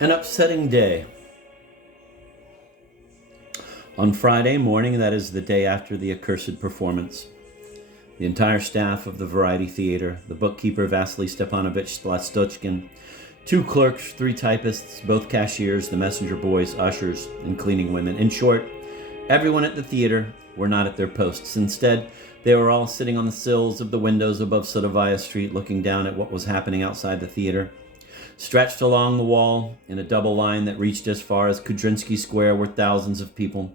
An upsetting day. On Friday morning, that is the day after the accursed performance, the entire staff of the Variety Theater, the bookkeeper Vasily Stepanovich Slastochkin, 2 clerks, 3 typists, both cashiers, the messenger boys, ushers, and cleaning women. In short, everyone at the theater were not at their posts. Instead, they were all sitting on the sills of the windows above Sadovaya Street, looking down at what was happening outside the theater. Stretched along the wall in a double line that reached as far as Kudrinsky Square were thousands of people.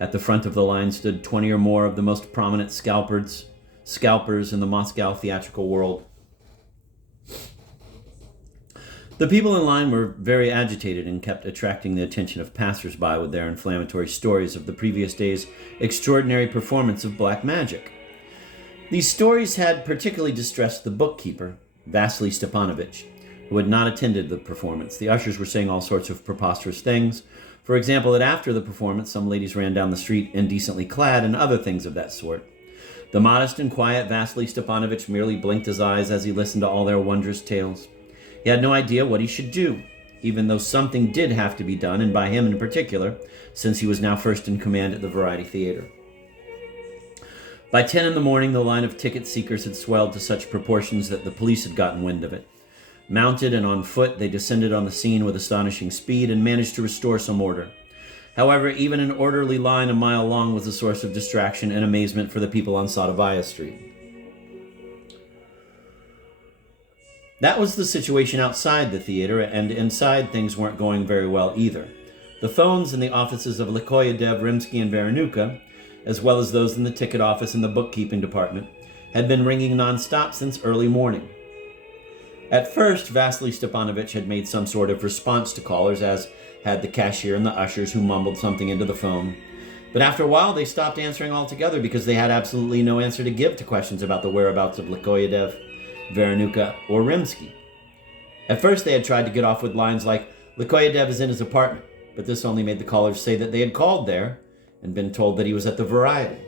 At the front of the line stood 20 or more of the most prominent scalpers in the Moscow theatrical world. The people in line were very agitated and kept attracting the attention of passers-by with their inflammatory stories of the previous day's extraordinary performance of black magic. These stories had particularly distressed the bookkeeper, Vasily Stepanovich, who had not attended the performance. The ushers were saying all sorts of preposterous things. For example, that after the performance, some ladies ran down the street indecently clad and other things of that sort. The modest and quiet Vasily Stepanovich merely blinked his eyes as he listened to all their wondrous tales. He had no idea what he should do, even though something did have to be done, and by him in particular, since he was now first in command at the Variety Theater. By 10 in the morning, the line of ticket seekers had swelled to such proportions that the police had gotten wind of it. Mounted and on foot, they descended on the scene with astonishing speed and managed to restore some order. However, even an orderly line a mile long was a source of distraction and amazement for the people on Sadovaya Street. That was the situation outside the theater, and inside things weren't going very well either. The phones in the offices of Likoyedev, Rimsky, and Veronuka, as well as those in the ticket office and the bookkeeping department, had been ringing nonstop since early morning. At first, Vasily Stepanovich had made some sort of response to callers, as had the cashier and the ushers who mumbled something into the phone. But after a while, they stopped answering altogether because they had absolutely no answer to give to questions about the whereabouts of Likoyedev, Veronuka, or Rimsky. At first, they had tried to get off with lines like, "Likoyedev is in his apartment," but this only made the callers say that they had called there and been told that he was at the Variety.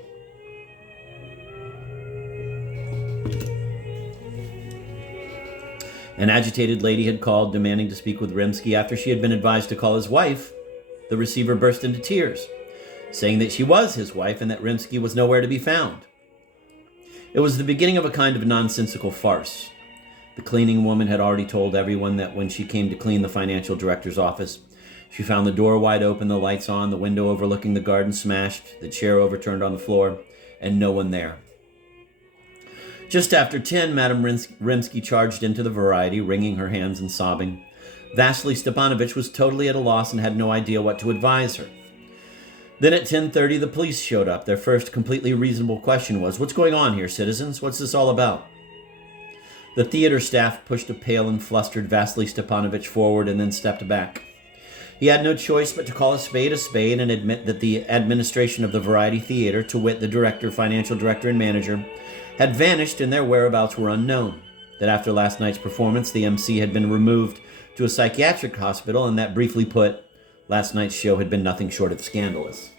An agitated lady had called demanding to speak with Rimsky. After she had been advised to call his wife, the receiver burst into tears, saying that she was his wife and that Rimsky was nowhere to be found. It was the beginning of a kind of nonsensical farce. The cleaning woman had already told everyone that when she came to clean the financial director's office, she found the door wide open, the lights on, the window overlooking the garden smashed, the chair overturned on the floor, and no one there. Just after 10, Madame Rimsky charged into the Variety, wringing her hands and sobbing. Vasily Stepanovich was totally at a loss and had no idea what to advise her. Then at 10:30, the police showed up. Their first completely reasonable question was, "What's going on here, citizens? What's this all about?" The theater staff pushed a pale and flustered Vasily Stepanovich forward and then stepped back. He had no choice but to call a spade and admit that the administration of the Variety Theater, to wit the director, financial director, and manager, had vanished and their whereabouts were unknown. That after last night's performance, the MC had been removed to a psychiatric hospital, and that, briefly put, last night's show had been nothing short of scandalous.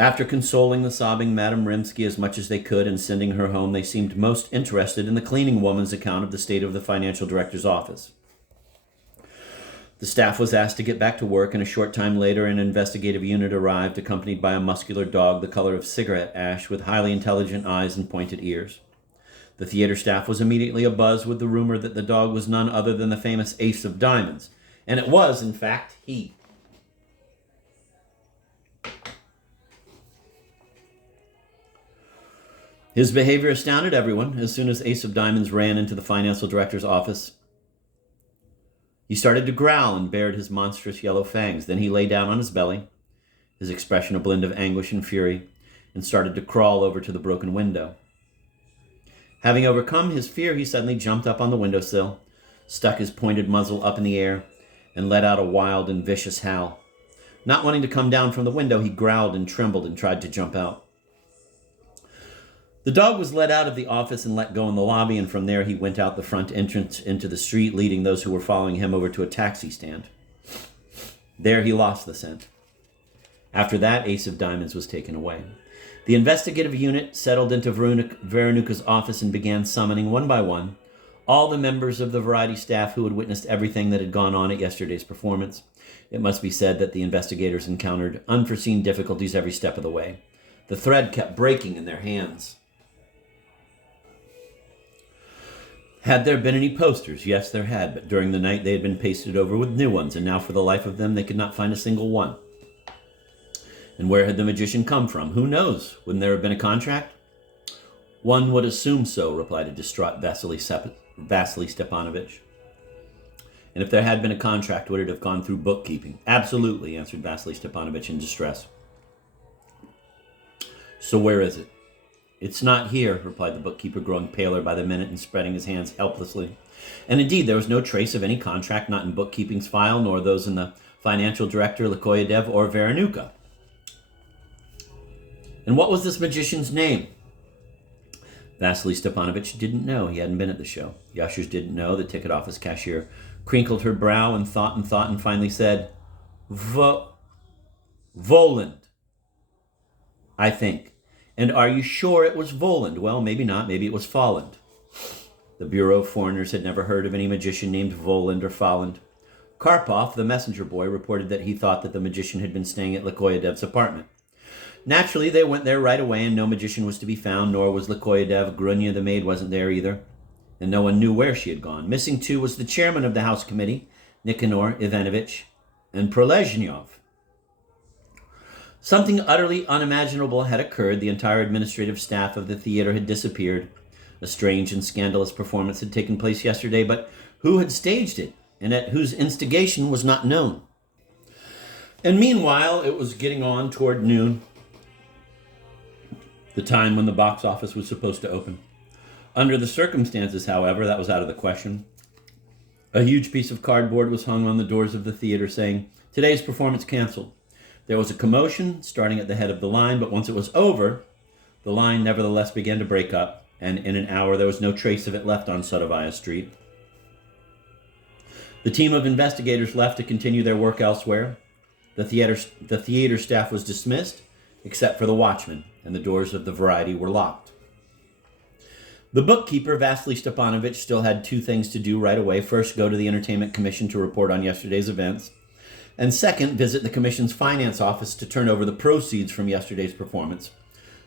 After consoling the sobbing Madame Rimsky as much as they could and sending her home, they seemed most interested in the cleaning woman's account of the state of the financial director's office. The staff was asked to get back to work, and a short time later an investigative unit arrived, accompanied by a muscular dog the color of cigarette ash with highly intelligent eyes and pointed ears. The theater staff was immediately abuzz with the rumor that the dog was none other than the famous Ace of Diamonds, and it was, in fact, he. His behavior astounded everyone. As soon as Ace of Diamonds ran into the financial director's office, he started to growl and bared his monstrous yellow fangs. Then he lay down on his belly, his expression a blend of anguish and fury, and started to crawl over to the broken window. Having overcome his fear, he suddenly jumped up on the windowsill, stuck his pointed muzzle up in the air, and let out a wild and vicious howl. Not wanting to come down from the window, he growled and trembled and tried to jump out. The dog was led out of the office and let go in the lobby, and from there he went out the front entrance into the street, leading those who were following him over to a taxi stand. There he lost the scent. After that, Ace of Diamonds was taken away. The investigative unit settled into Veronika's office and began summoning, one by one, all the members of the Variety staff who had witnessed everything that had gone on at yesterday's performance. It must be said that the investigators encountered unforeseen difficulties every step of the way. The thread kept breaking in their hands. Had there been any posters? Yes, there had, but during the night they had been pasted over with new ones, and now for the life of them they could not find a single one. And where had the magician come from? Who knows? Wouldn't there have been a contract? One would assume so, replied a distraught Vasily Stepanovich. And if there had been a contract, would it have gone through bookkeeping? Absolutely, answered Vasily Stepanovich in distress. So where is it? It's not here, replied the bookkeeper, growing paler by the minute and spreading his hands helplessly. And indeed, there was no trace of any contract, not in bookkeeping's file, nor those in the financial director, Likoyev, or Veronika. And what was this magician's name? Vasily Stepanovich didn't know. He hadn't been at the show. The ushers didn't know. The ticket office cashier crinkled her brow and thought and finally said, Voland, I think. And are you sure it was Voland? Well, maybe not. Maybe it was Folland. The Bureau of Foreigners had never heard of any magician named Voland or Folland. Karpov, the messenger boy, reported that he thought that the magician had been staying at Likoyedev's apartment. Naturally, they went there right away, and no magician was to be found, nor was Likoyedev. Grunya, the maid, wasn't there either, and no one knew where she had gone. Missing, too, was the chairman of the House Committee, Nikanor Ivanovich, and Prolezhnyov. Something utterly unimaginable had occurred. The entire administrative staff of the theater had disappeared. A strange and scandalous performance had taken place yesterday, but who had staged it, and at whose instigation was not known. And meanwhile, it was getting on toward noon, the time when the box office was supposed to open. Under the circumstances, however, that was out of the question. A huge piece of cardboard was hung on the doors of the theater saying, "Today's performance canceled." There was a commotion starting at the head of the line, but once it was over, the line nevertheless began to break up, and in an hour there was no trace of it left on Sadovaya Street. The team of investigators left to continue their work elsewhere. The theater staff was dismissed, except for the watchman, and the doors of the Variety were locked. The bookkeeper, Vasily Stepanovich, still had two things to do right away. First, go to the Entertainment Commission to report on yesterday's events. And second, visit the Commission's finance office to turn over the proceeds from yesterday's performance,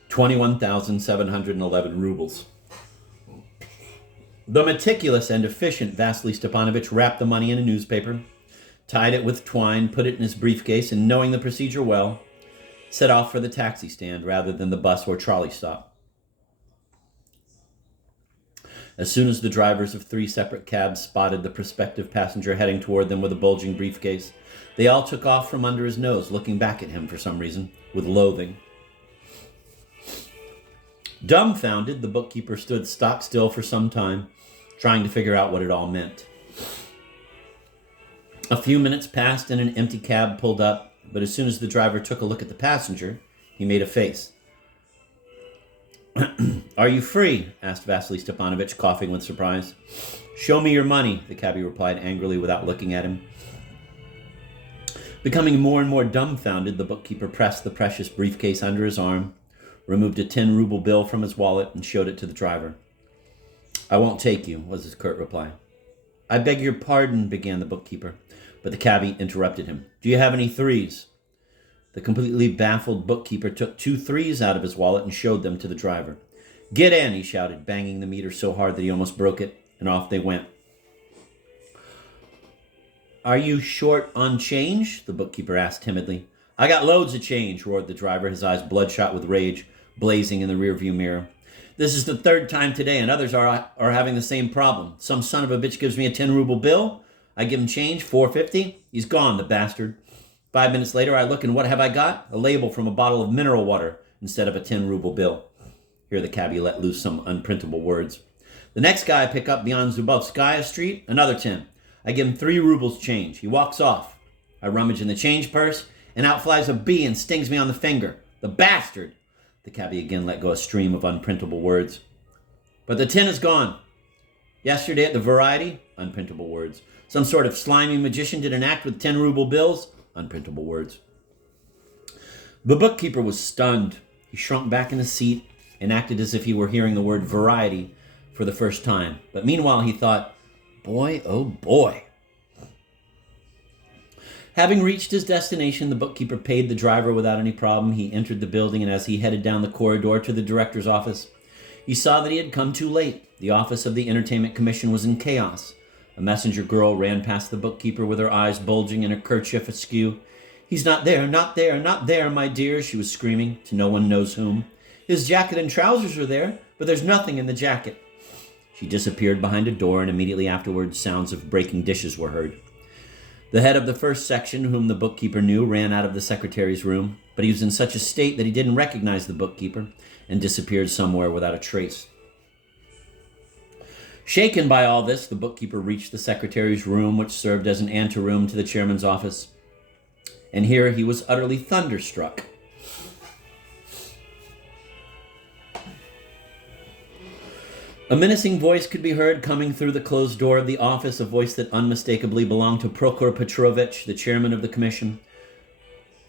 21,711 rubles. The meticulous and efficient Vasily Stepanovich wrapped the money in a newspaper, tied it with twine, put it in his briefcase, and knowing the procedure well, set off for the taxi stand rather than the bus or trolley stop. As soon as the drivers of 3 separate cabs spotted the prospective passenger heading toward them with a bulging briefcase, they all took off from under his nose, looking back at him for some reason, with loathing. Dumbfounded, the bookkeeper stood stock still for some time, trying to figure out what it all meant. A few minutes passed and an empty cab pulled up, but as soon as the driver took a look at the passenger, he made a face. "Are you free?" asked Vasily Stepanovich, coughing with surprise. "Show me your money," the cabbie replied angrily without looking at him. Becoming more and more dumbfounded, the bookkeeper pressed the precious briefcase under his arm, removed a 10-ruble bill from his wallet, and showed it to the driver. "I won't take you," was his curt reply. "I beg your pardon," began the bookkeeper, but the cabbie interrupted him. "Do you have any threes?" The completely baffled bookkeeper took 2 threes out of his wallet and showed them to the driver. "Get in," he shouted, banging the meter so hard that he almost broke it, and off they went. "Are you short on change?" the bookkeeper asked timidly. "I got loads of change," roared the driver, his eyes bloodshot with rage, blazing in the rearview mirror. "This is the 3rd time today, and others are having the same problem. Some son of a bitch gives me a 10-ruble bill. I give him change, 4.50. He's gone, the bastard. 5 minutes later, I look, and what have I got? A label from a bottle of mineral water instead of a 10-ruble bill." Here the cabbie let loose some unprintable words. "The next guy I pick up beyond Zubovskaya Street, another 10. I give him 3 rubles change. He walks off. I rummage in the change purse, and out flies a bee and stings me on the finger. The bastard! The cabbie again let go a stream of unprintable words. But the tin is gone. Yesterday at the Variety, unprintable words. Some sort of slimy magician did an act with 10-ruble bills, unprintable words. The bookkeeper was stunned. He shrunk back in his seat and acted as if he were hearing the word variety for the first time. But meanwhile he thought, boy, oh boy. Having reached his destination, the bookkeeper paid the driver without any problem. He entered the building, and as he headed down the corridor to the director's office, he saw that he had come too late. The office of the Entertainment Commission was in chaos. A messenger girl ran past the bookkeeper with her eyes bulging and her kerchief askew. "He's not there, not there, not there, my dear," she was screaming to no one knows whom. "His jacket and trousers are there, but there's nothing in the jacket." She disappeared behind a door, and immediately afterwards sounds of breaking dishes were heard. The head of the first section, whom the bookkeeper knew, ran out of the secretary's room, but he was in such a state that he didn't recognize the bookkeeper and disappeared somewhere without a trace. Shaken by all this, the bookkeeper reached the secretary's room, which served as an anteroom to the chairman's office. And here he was utterly thunderstruck. A menacing voice could be heard coming through the closed door of the office, a voice that unmistakably belonged to Prokhor Petrovich, the chairman of the commission.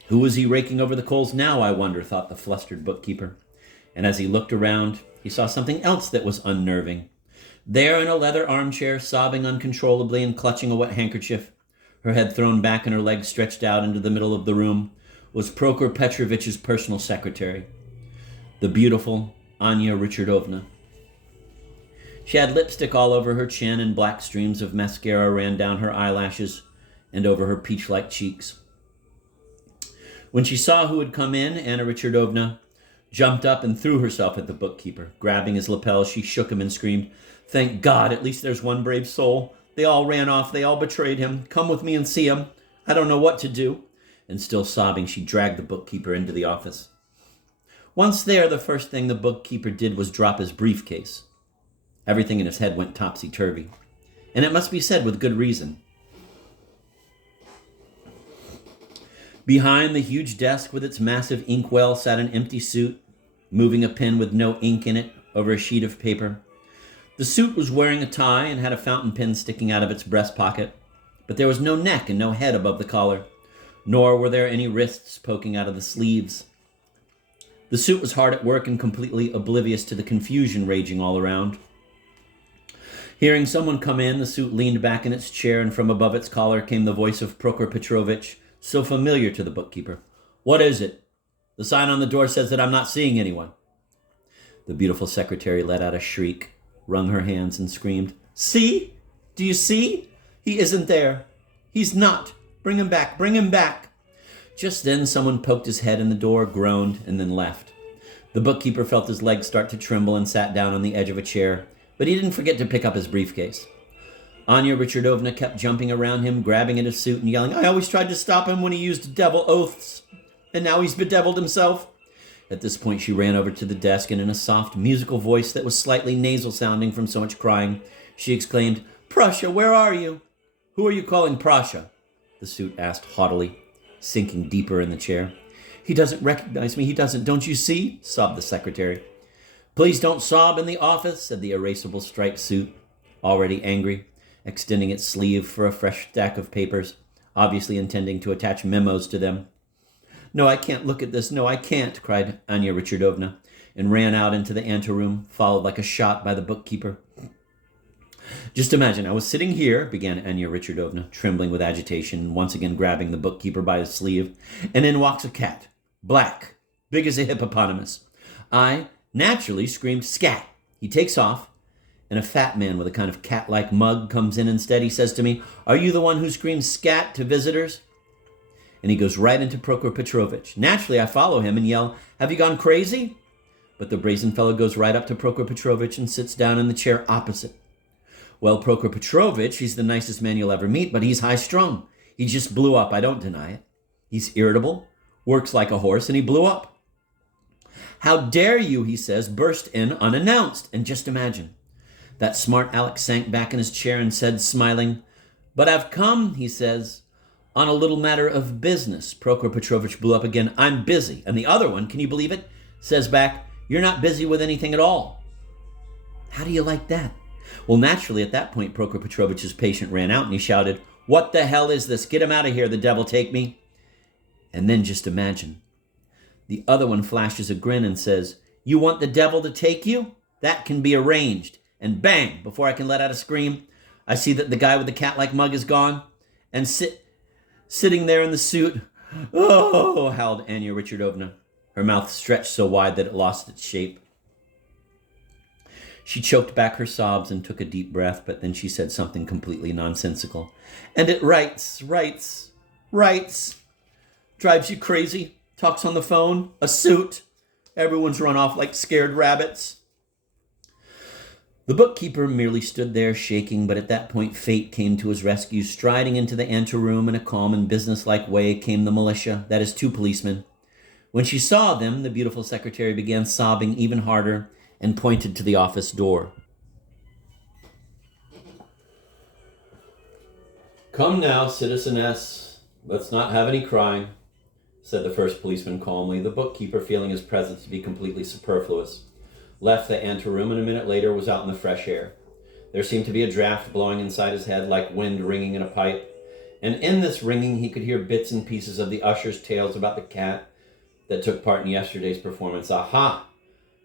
Who was he raking over the coals now, I wonder, thought the flustered bookkeeper. And as he looked around, he saw something else that was unnerving. There in a leather armchair, sobbing uncontrollably and clutching a wet handkerchief, her head thrown back and her legs stretched out into the middle of the room, was Prokhor Petrovich's personal secretary, the beautiful Anya Richardovna. She had lipstick all over her chin, and black streams of mascara ran down her eyelashes and over her peach-like cheeks. When she saw who had come in, Anna Richardovna jumped up and threw herself at the bookkeeper. Grabbing his lapel, she shook him and screamed, "Thank God, at least there's one brave soul. They all ran off. They all betrayed him. Come with me and see him. I don't know what to do." And still sobbing, she dragged the bookkeeper into the office. Once there, the first thing the bookkeeper did was drop his briefcase. Everything in his head went topsy-turvy. And it must be said with good reason. Behind the huge desk with its massive inkwell sat an empty suit, moving a pen with no ink in it over a sheet of paper. The suit was wearing a tie and had a fountain pen sticking out of its breast pocket, but there was no neck and no head above the collar, nor were there any wrists poking out of the sleeves. The suit was hard at work and completely oblivious to the confusion raging all around. Hearing someone come in, the suit leaned back in its chair, and from above its collar came the voice of Prokhor Petrovich, so familiar to the bookkeeper. "What is it? The sign on the door says that I'm not seeing anyone." The beautiful secretary let out a shriek, wrung her hands, and screamed, "See? Do you see? He isn't there. He's not. Bring him back. Bring him back." Just then someone poked his head in the door, groaned, and then left. The bookkeeper felt his legs start to tremble and sat down on the edge of a chair, but he didn't forget to pick up his briefcase. Anya Richardovna kept jumping around him, grabbing at his suit and yelling, "I always tried to stop him when he used devil oaths, and now he's bedeviled himself." At this point, she ran over to the desk, and in a soft, musical voice that was slightly nasal-sounding from so much crying, she exclaimed, "Prussia, where are you?" "Who are you calling Prussia?" the suit asked haughtily, sinking deeper in the chair. "He doesn't recognize me, he doesn't. Don't you see?" sobbed the secretary. "Please don't sob in the office," said the erasable striped suit, already angry, extending its sleeve for a fresh stack of papers, obviously intending to attach memos to them. "No, I can't look at this. No, I can't," cried Anya Richardovna, and ran out into the anteroom, followed like a shot by the bookkeeper. "Just imagine, I was sitting here," began Anya Richardovna, trembling with agitation, and once again grabbing the bookkeeper by his sleeve, "and in walks a cat, black, big as a hippopotamus. I naturally screamed, 'Scat!' He takes off, and a fat man with a kind of cat-like mug comes in instead. He says to me, 'Are you the one who screams scat to visitors?' And he goes right into Prokhor Petrovich. Naturally, I follow him and yell, 'Have you gone crazy?' But the brazen fellow goes right up to Prokhor Petrovich and sits down in the chair opposite. Well, Prokhor Petrovich, he's the nicest man you'll ever meet, but he's high-strung. He just blew up, I don't deny it. He's irritable, works like a horse, and he blew up. 'How dare you,' he says, 'burst in unannounced?' And just imagine, that smart Alex sank back in his chair and said, smiling, 'But I've come,' he says, On a little matter of business, Prokhor Petrovich blew up again. I'm busy. And the other one, can you believe it, says back, you're not busy with anything at all. How do you like that? Well, naturally, at that point, Prokhor Petrovich's patient ran out and he shouted, what the hell is this? Get him out of here, the devil take me. And then just imagine. The other one flashes a grin and says, you want the devil to take you? That can be arranged. And bang, before I can let out a scream, I see that the guy with the cat-like mug is gone. And sitting there in the suit, oh, howled Anya Richardovna. Her mouth stretched so wide that it lost its shape. She choked back her sobs and took a deep breath, but then she said something completely nonsensical. And it writes. Drives you crazy. Talks on the phone. A suit. Everyone's run off like scared rabbits. The bookkeeper merely stood there shaking, but at that point fate came to his rescue. Striding into the anteroom in a calm and businesslike way came the militia, that is 2 policemen. When she saw them, the beautiful secretary began sobbing even harder and pointed to the office door. Come now, citizeness. Let's not have any crying, said the first policeman calmly, the bookkeeper feeling his presence to be completely superfluous. Left the anteroom and a minute later was out in the fresh air. There seemed to be a draft blowing inside his head like wind ringing in a pipe, and in this ringing he could hear bits and pieces of the ushers' tales about the cat that took part in yesterday's performance. Aha!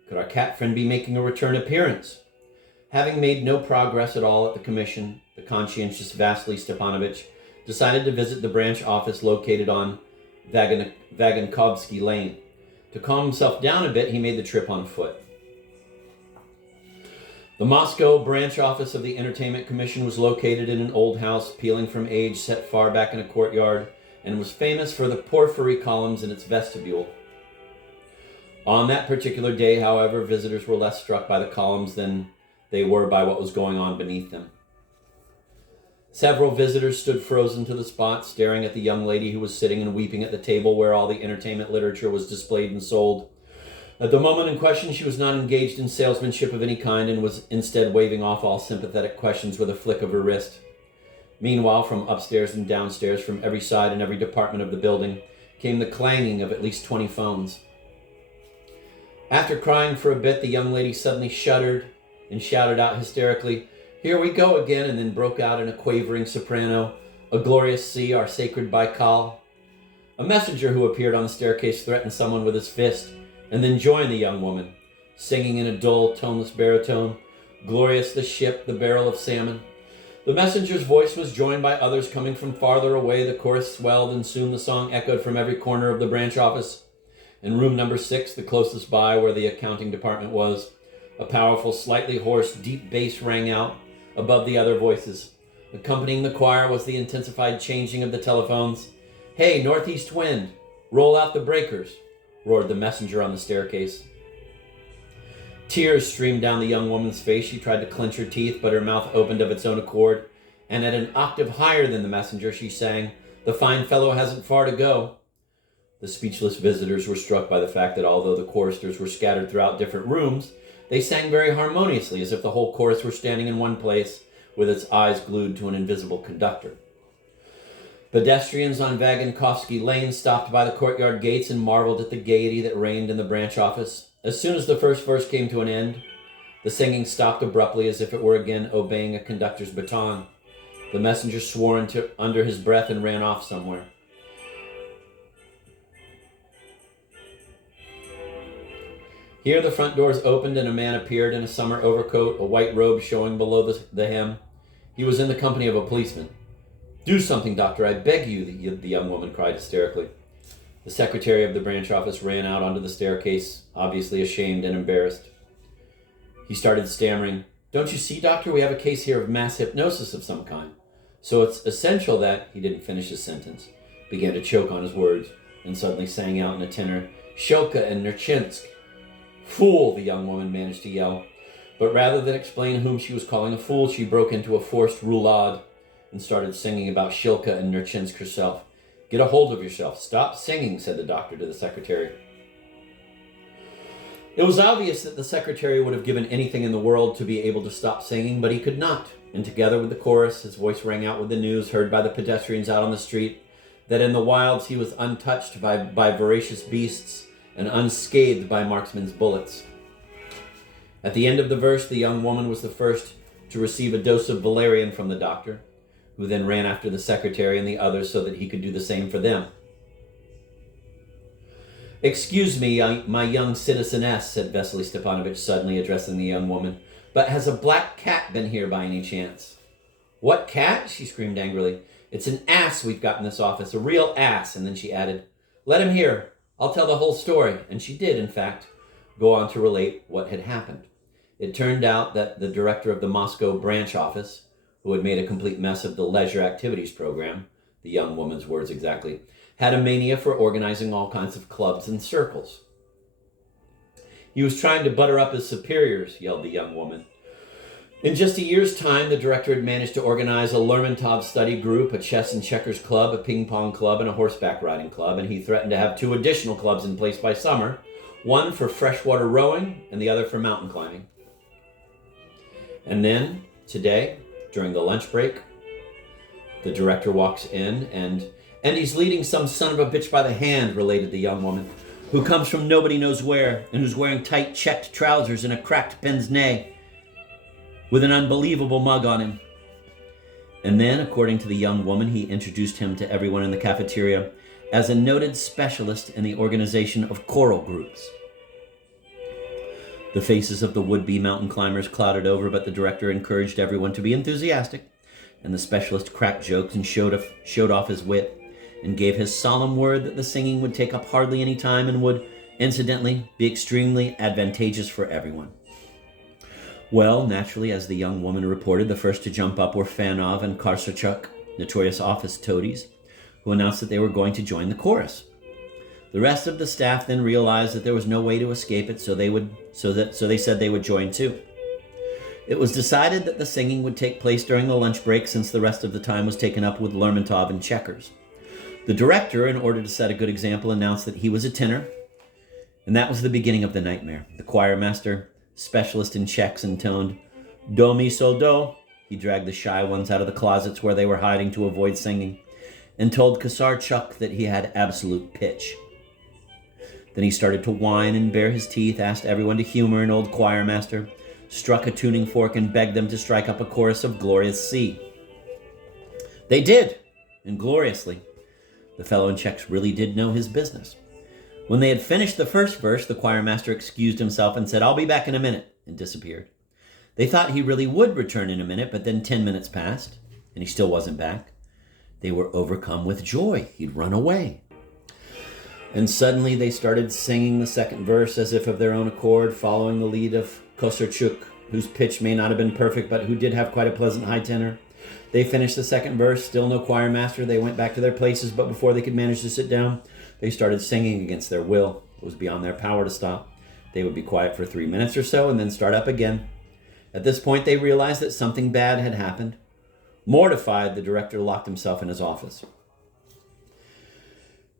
Could our cat friend be making a return appearance? Having made no progress at all at the commission, the conscientious Vasily Stepanovich decided to visit the branch office located on Vagankovsky Lane. To calm himself down a bit, he made the trip on foot. The Moscow branch office of the Entertainment Commission was located in an old house peeling from age set far back in a courtyard and was famous for the porphyry columns in its vestibule. On that particular day, however, visitors were less struck by the columns than they were by what was going on beneath them. Several visitors stood frozen to the spot, staring at the young lady who was sitting and weeping at the table where all the entertainment literature was displayed and sold. At the moment in question, she was not engaged in salesmanship of any kind and was instead waving off all sympathetic questions with a flick of her wrist. Meanwhile, from upstairs and downstairs, from every side and every department of the building, came the clanging of at least 20 phones. After crying for a bit, the young lady suddenly shuddered and shouted out hysterically, "Here we go again," and then broke out in a quavering soprano, "A glorious sea, our sacred Baikal." A messenger who appeared on the staircase threatened someone with his fist, and then joined the young woman, singing in a dull, toneless baritone, "Glorious the ship, the barrel of salmon." The messenger's voice was joined by others coming from farther away. The chorus swelled, and soon the song echoed from every corner of the branch office. In room number 6, the closest by where the accounting department was, a powerful, slightly hoarse, deep bass rang out above the other voices. Accompanying the choir was the intensified changing of the telephones. "Hey, northeast wind, roll out the breakers," roared the messenger on the staircase. Tears streamed down the young woman's face. She tried to clench her teeth, but her mouth opened of its own accord, and at an octave higher than the messenger, she sang, "The fine fellow hasn't far to go." The speechless visitors were struck by the fact that although the choristers were scattered throughout different rooms, they sang very harmoniously, as if the whole chorus were standing in one place, with its eyes glued to an invisible conductor. Pedestrians on Vagankovsky Lane stopped by the courtyard gates and marveled at the gaiety that reigned in the branch office. As soon as the first verse came to an end, the singing stopped abruptly, as if it were again obeying a conductor's baton. The messenger swore under his breath and ran off somewhere. Here the front doors opened and a man appeared in a summer overcoat, a white robe showing below the hem. He was in the company of a policeman. "Do something, doctor, I beg you," the young woman cried hysterically. The secretary of the branch office ran out onto the staircase, obviously ashamed and embarrassed. He started stammering, "Don't you see, doctor, we have a case here of mass hypnosis of some kind. So it's essential that—" He didn't finish his sentence, began to choke on his words, and suddenly sang out in a tenor, "Shilka and Nerchinsk." "Fool," the young woman managed to yell. But rather than explain whom she was calling a fool, she broke into a forced roulade and started singing about Shilka and Nerchinsk herself. "Get a hold of yourself. Stop singing," said the doctor to the secretary. It was obvious that the secretary would have given anything in the world to be able to stop singing, but he could not. And together with the chorus, his voice rang out with the news heard by the pedestrians out on the street that in the wilds he was untouched by voracious beasts and unscathed by marksmen's bullets. At the end of the verse, the young woman was the first to receive a dose of valerian from the doctor, who then ran after the secretary and the others so that he could do the same for them. "Excuse me, my young citizeness," said Vasily Stepanovich, suddenly addressing the young woman, "but has a black cat been here by any chance?" "What cat?" she screamed angrily. "It's an ass we've got in this office, a real ass." And then she added, "Let him hear. I'll tell the whole story." And she did, in fact, go on to relate what had happened. It turned out that the director of the Moscow branch office, who had made a complete mess of the leisure activities program, the young woman's words exactly, had a mania for organizing all kinds of clubs and circles. "He was trying to butter up his superiors," yelled the young woman. In just a year's time, the director had managed to organize a Lermontov study group, a chess and checkers club, a ping pong club, and a horseback riding club, and he threatened to have 2 additional clubs in place by summer, one for freshwater rowing and the other for mountain climbing. And then, today, during the lunch break, the director walks in and he's leading some son of a bitch by the hand," related the young woman, "who comes from nobody knows where and who's wearing tight checked trousers and a cracked pince-nez with an unbelievable mug on him." And then, according to the young woman, he introduced him to everyone in the cafeteria as a noted specialist in the organization of choral groups. The faces of the would-be mountain climbers clouded over, but the director encouraged everyone to be enthusiastic, and the specialist cracked jokes and showed off his wit, and gave his solemn word that the singing would take up hardly any time and would, incidentally, be extremely advantageous for everyone. Well, naturally, as the young woman reported, the first to jump up were Fanov and Karsachuk, notorious office toadies, who announced that they were going to join the chorus. The rest of the staff then realized that there was no way to escape it, so they said they would join too. It was decided that the singing would take place during the lunch break, since the rest of the time was taken up with Lermontov and checkers. The director, in order to set a good example, announced that he was a tenor, and that was the beginning of the nightmare. The choir master, specialist in checks, intoned "Do mi sol do." He dragged the shy ones out of the closets where they were hiding to avoid singing, and told Kasarchuk that he had absolute pitch. Then he started to whine and bare his teeth, asked everyone to humor an old choir master, struck a tuning fork, and begged them to strike up a chorus of Glorious C. They did, and gloriously. The fellow in checks really did know his business. When they had finished the first verse, the choir master excused himself and said, "I'll be back in a minute," and disappeared. They thought he really would return in a minute, but then 10 minutes passed, and he still wasn't back. They were overcome with joy. He'd run away. And suddenly they started singing the second verse as if of their own accord, following the lead of Kosarchuk, whose pitch may not have been perfect, but who did have quite a pleasant high tenor. They finished the second verse, still no choir master. They went back to their places, but before they could manage to sit down, they started singing against their will. It was beyond their power to stop. They would be quiet for 3 minutes or so and then start up again. At this point, they realized that something bad had happened. Mortified, the director locked himself in his office.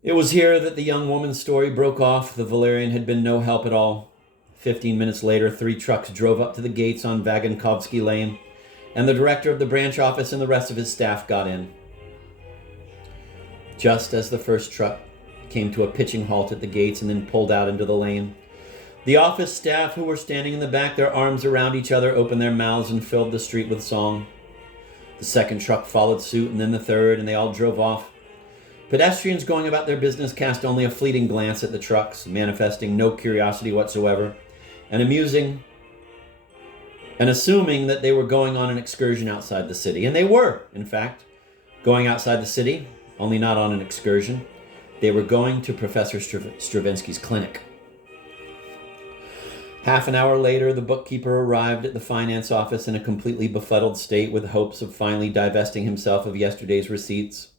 It was here that the young woman's story broke off. The valerian had been no help at all. 15 minutes later, 3 trucks drove up to the gates on Vagankovsky Lane, and the director of the branch office and the rest of his staff got in. Just as the first truck came to a pitching halt at the gates and then pulled out into the lane, the office staff, who were standing in the back, their arms around each other, opened their mouths and filled the street with song. The second truck followed suit, and then the third, and they all drove off. Pedestrians going about their business cast only a fleeting glance at the trucks, manifesting no curiosity whatsoever, and assuming that they were going on an excursion outside the city. And they were, in fact, going outside the city, only not on an excursion. They were going to Professor Stravinsky's clinic. Half an hour later, the bookkeeper arrived at the finance office in a completely befuddled state, with hopes of finally divesting himself of yesterday's receipts.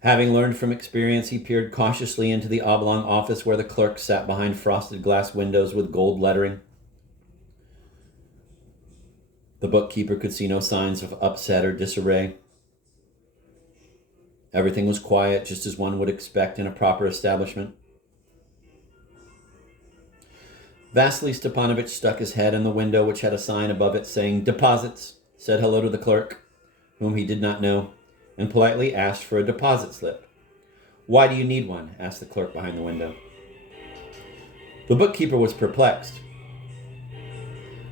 Having learned from experience, he peered cautiously into the oblong office where the clerk sat behind frosted glass windows with gold lettering. The bookkeeper could see no signs of upset or disarray. Everything was quiet, just as one would expect in a proper establishment. Vasily Stepanovich stuck his head in the window, which had a sign above it saying "Deposits," said hello to the clerk, whom he did not know, and politely asked for a deposit slip. Why do you need one? Asked the clerk behind the window. The bookkeeper was perplexed.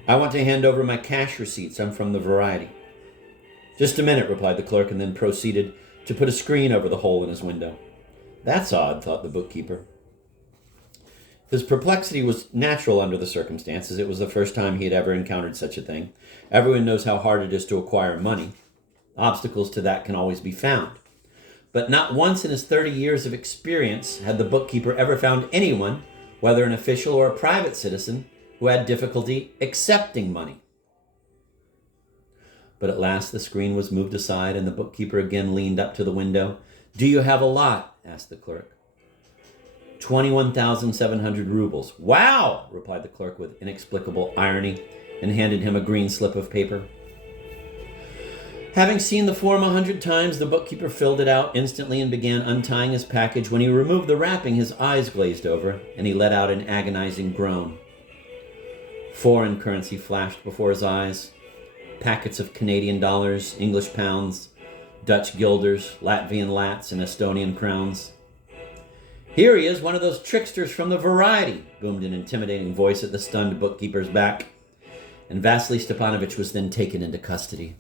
I want to hand over my cash receipts. I'm from the Variety. Just a minute, replied the clerk, and then proceeded to put a screen over the hole in his window. That's odd, thought the bookkeeper. His perplexity was natural under the circumstances. It was the first time he had ever encountered such a thing. Everyone knows how hard it is to acquire money. Obstacles to that can always be found. But not once in his 30 years of experience had the bookkeeper ever found anyone, whether an official or a private citizen, who had difficulty accepting money. But at last the screen was moved aside and the bookkeeper again leaned up to the window. Do you have a lot? Asked the clerk. 21,700 rubles. Wow, replied the clerk with inexplicable irony and handed him a green slip of paper. Having seen the form 100 times, the bookkeeper filled it out instantly and began untying his package. When he removed the wrapping, his eyes glazed over and he let out an agonizing groan. Foreign currency flashed before his eyes. Packets of Canadian dollars, English pounds, Dutch guilders, Latvian lats, and Estonian crowns. Here he is, one of those tricksters from the Variety, boomed an intimidating voice at the stunned bookkeeper's back. And Vasily Stepanovich was then taken into custody.